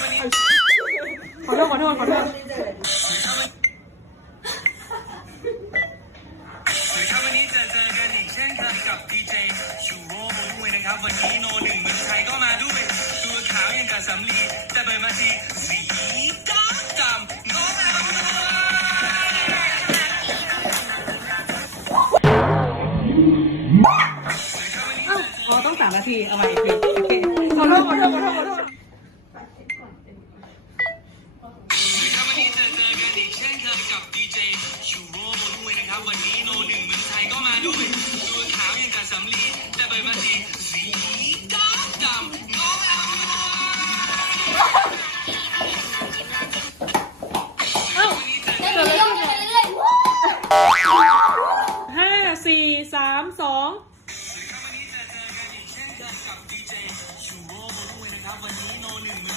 ขอโทษขอโทษขอโทษสวัสดีครับวันนี้จะเจอกันอีกเช่นเคยกับดีเจชูโร่ด้วยนะครับ วันนี้โนหนึ่งเมืองไทยก็มาด้วยตัวขาวอย่างกับสำลีแต่เปิดมาทีสีดำดำงงงงอ้าวอ๋อต้องสามนาที เอาใหม่อีกทีโอเคขอโทษขอโทษขอโทษขอโทษับวันนี้โนหนึ่งเมืองไทยก็มาด้วยตัวขาวยังกับสำลีแต่ใบบันดีสีดำดำน้อง้สามสองวันนี้เจอกันอีกเช่นกันกับดีเจชูโร่ด้วยนะครับวันนี้โนหนึ่ง